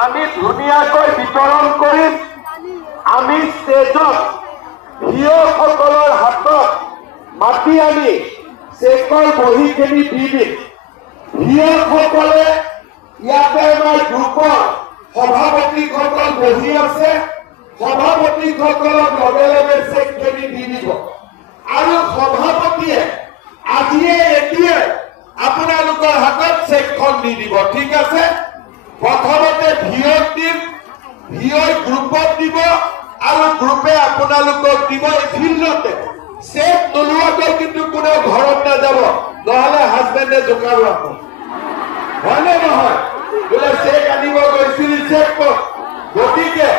আমি ধুনীয়াকৈ বিতৰণ কৰিম। আমি ষ্টেজত ভিঅ'সকলৰ হাতত মাতি আনি চেকৰ বহীখিনি দি দিম। ভিঅ'সকলে ইয়াতে আমাৰ গ্ৰুপৰ সভাপতিসকল বহি আছে, সভাপতিসকলক লগে লগে চেকখিনি দি দিব আৰু সভাপতিয়ে আজিয়ে এতিয়া আপোনালোকৰ হাতত চেকখন দি দিব। ঠিক আছে, প্ৰথমতে ভিঅ'ক দিম, ভিঅ'ই গ্ৰুপত দিব আৰু গ্ৰুপে আপোনালোকক দিব। এই ফিল্ডতে চেক নোলোৱাকৈ কিন্তু কোনেও ঘৰত নাযাব, নহলে হাজবেণ্ডে জোকাব আকৌ, হয়নে নহয়? বোলে চেক আনিব গৈছিল, চেক কওক। গতিকে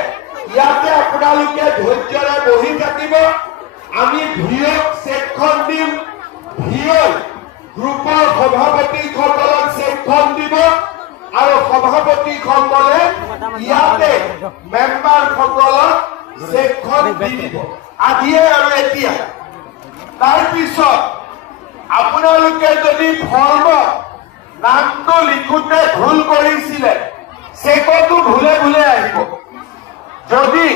ইয়াতে আপোনালোকে ধৈৰ্যৰে বহি থাকিব। আমি ভিঅ'ক চেকখন দিম, ভিঅ'ই গ্ৰুপৰ সভাপতিসকলক চেকখন দিব আৰু সভাপতিসকলে ইয়াতে মেম্বাৰসকলক চেকখন দি দিব আজিয়ে আৰু এতিয়া। তাৰপিছত আপোনালোকে যদি ফৰ্মত নামটো লিখোতে ভুল কৰিছিলে, চেকতো ভুলে ভুলে আহিব। যদি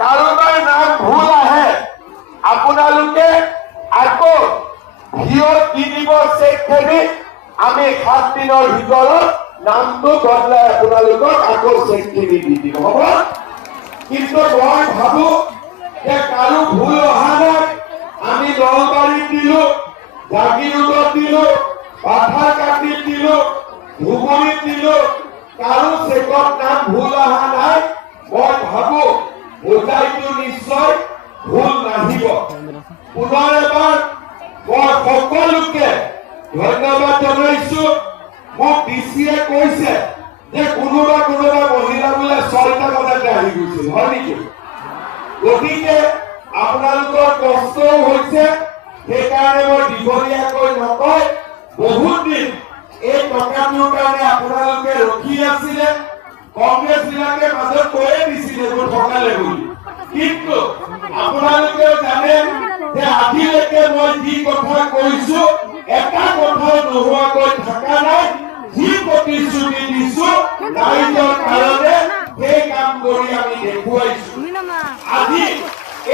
কাৰোবাৰ নাম ভুল আহে, আপোনালোকে আকৌ ভিঅ'ত দি দিব চেকখিনি। আমি 7 দিনৰ ভিতৰত নামটো বদলাই আপোনালোকক আকৌ চেকখিনি দি দিম, হ'ব? কিন্তু মই ভাবো যে কাৰো ভুল অহা নাই। আমি নলবাৰীত দিলো, জাগিৰোডত দিলো, পাথাৰকাটিত দিলো, ধুবুৰীত দিলো, কাৰো চেকত নাম ভুল অহা নাই। মই ভাবো মোজাইটো নিশ্চয় ভুল নাহিব। পুনৰ এবাৰ মই সকলোকে ধন্যবাদ জনাইছো। মোক ডিচিয়ে কৈছে যে কোনোবা মহিলা বোলে 6টা বজাতে আহি গৈছিল, হয় নেকি? গতিকে আপোনালোকৰ কষ্টও হৈছে, সেইকাৰণে মই দীঘলীয়াকৈ নকয়। বহুত দিন এই টকাটোৰ কাৰণে আপোনালোকে ৰখি আছিলে। কংগ্ৰেছ বিলাকে মাজত কৈয়ে দিছিলে এইবোৰ ঠগালে বুলি, কিন্তু আপোনালোকেও জানে যে আজিলৈকে মই যি কথা কৈছো এটা কথাও নোহোৱাকৈ থকা নাই। যি প্ৰতিশ্ৰুতি দিছো ৰাইজৰ কাৰণে সেই কাম কৰি আমি দেখুৱাইছো। আজি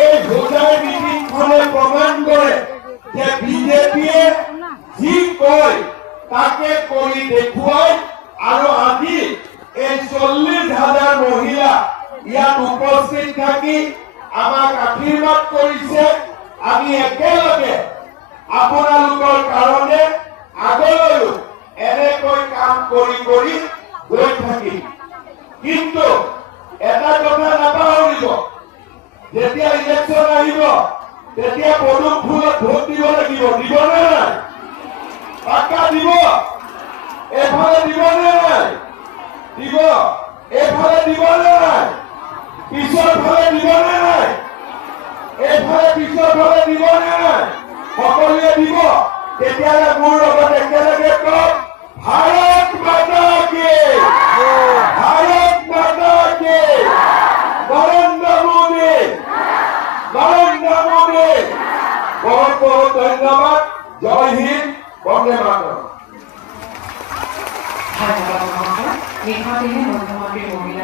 এই ভোটাৰ মিটিংখনে প্ৰমাণ কৰে যে বিজেপিয়ে যি কয় তাকে কৰি দেখুৱায়। আৰু আজি এই 40,000 মহিলা ইয়াত উপস্থিত থাকি আমাক আশীৰ্বাদ কৰিছে। আমি একেলগে আপোনালোকৰ কাৰণে আগলৈও এনেকৈ কাম কৰি কৰি গৈ থাকিম। কিন্তু এটা কথা নাপাহৰিব, যেতিয়া ইলেকশ্যন আহিব তেতিয়া পদুম ফুলত ভোট দিব লাগিব। দিবনে নাই? পাক্কা দিব? এফালে দিবনে নাই? দিব। এইফালে দিবনে নাই? পিছৰ ফালে দিবনে নাই? এইফালে পিছৰ ফালে দিবনে নাই? সকলোৱে দিব। তেতিয়াহ'লে মোৰ লগত একেলগে কওক, ভাৰত মাতা কি, ভাৰত মাতা কি, নৰেন্দ্ৰ মোদী, নৰেন্দ্ৰ মোদী। বহুত বহুত ধন্যবাদ। জয় হিন্দ, বন্দে মাতৰম। ধন্যবাদ। মুখ্যমন্ত্ৰী মহিলা